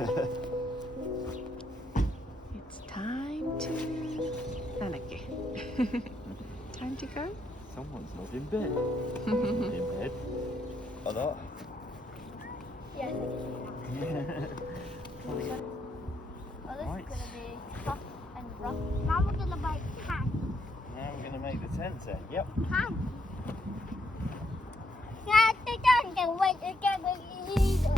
It's time to なんだっけTime to go? Someone's not in bed. In bed? Or not? Yeah, oh, this is Right. gonna be tough and rough. Now we're gonna make tents. Now we're going to make the tents then. Yep. Tents. Yeah, they don't get wet together either.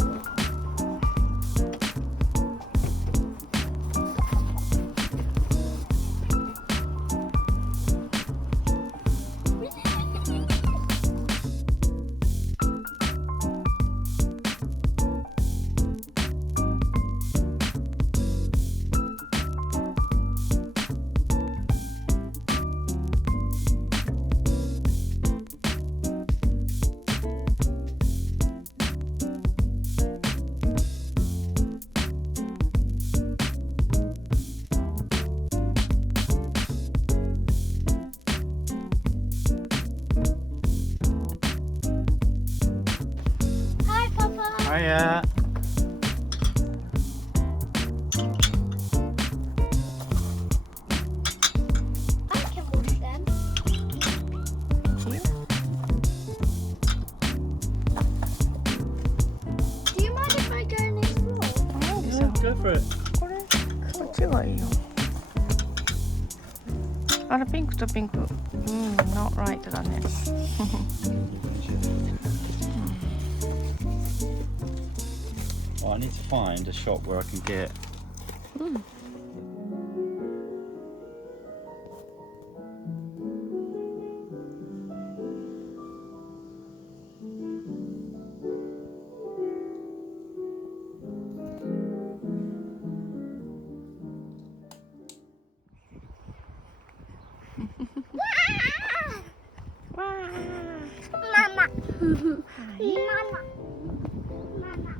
Hi, Papa. Hiya. I can wash them. Do you mind if I go in this wall? Yeah, go for it. これこっちがいいよ。あれピンクとピンク。not right だね。Oh, I need to find a shop where I can get. Mama. はい。 Mama. Mama.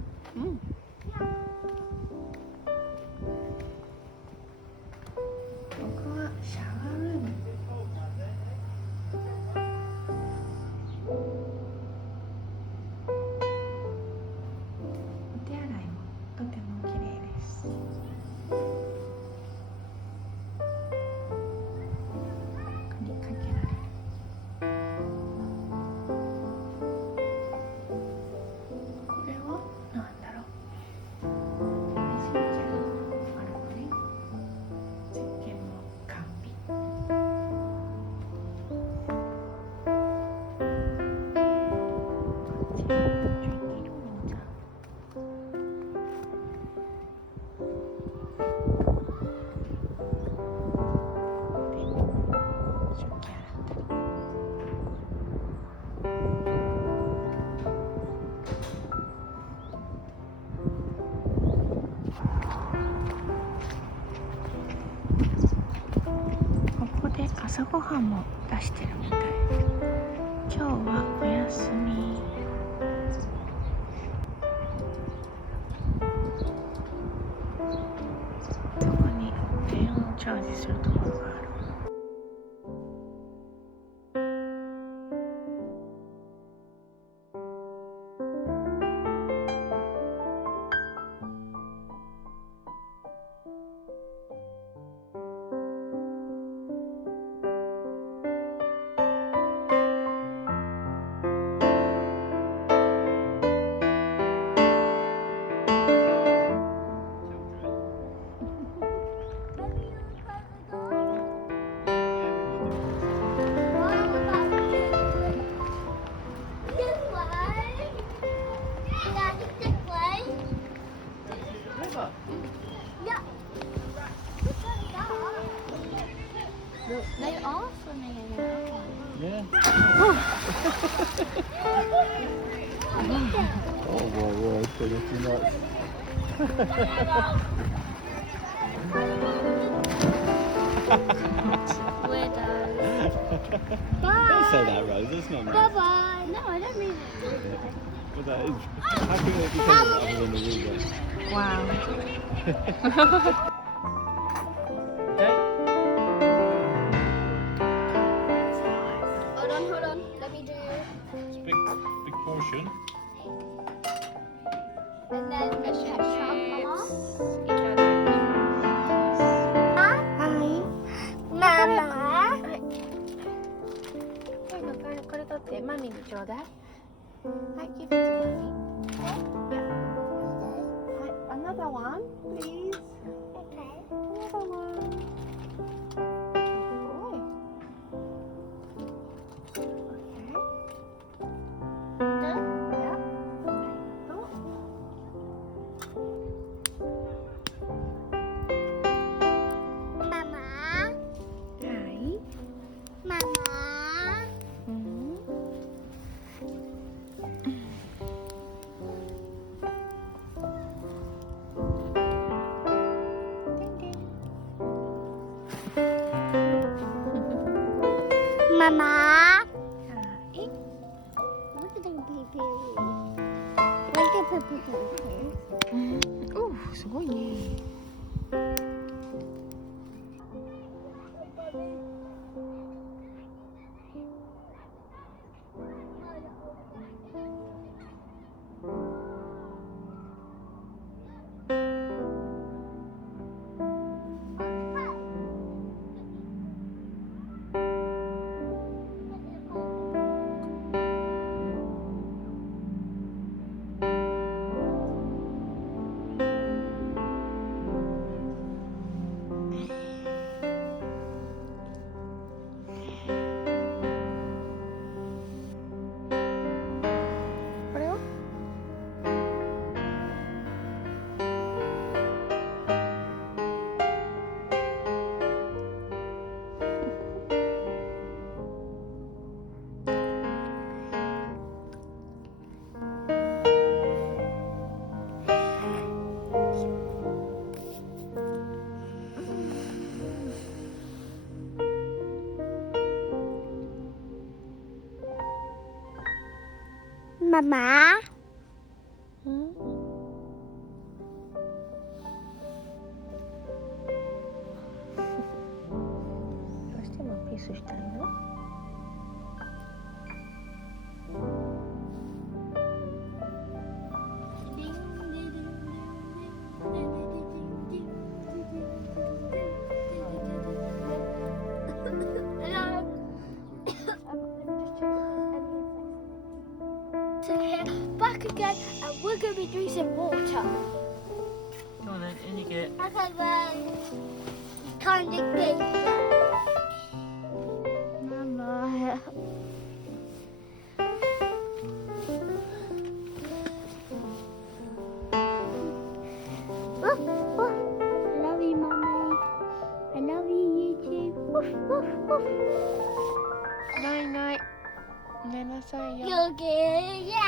ここはシャワールーム。お手洗いもとても綺麗です。ここにかけられる。これは何だろう。石があるのね。石鹸の完備。こちら12ルームじゃん。で、食器洗ったり。ここで朝ごはんも出してるみたい。今日はお休み。そこに電話をチャージするところがある。They are swimming in it. Yeah. Oh my word, so that's nuts. Don't say that, Rose. That's not nice. Bye-bye. No, I don't mean it. But that is. How can it be something other than the reason? Wow. Okay. Hold on. Let me do. It's a big portion. And then a shot, Mama. ちょうだい。はい、give it to mommy. Yeah. はい、another one, please. Okay. Another one. すごい。Okay. Done? Yeah. と。Mama. はい。 Mama. うん。Mama. はい。 Look at the baby. Look at Peppa Pig. おお、すごいね。これは？Mama. うん。どうしてもピースしたいの？So here, back again, and we're going to be doing some water. Come on then, in you get. I have kind of big. Mama. Oh, oh. I love you, Mommy. I love you, YouTube. Woof, woof, woof. ないない。寝なさいよ。You're good. Yeah.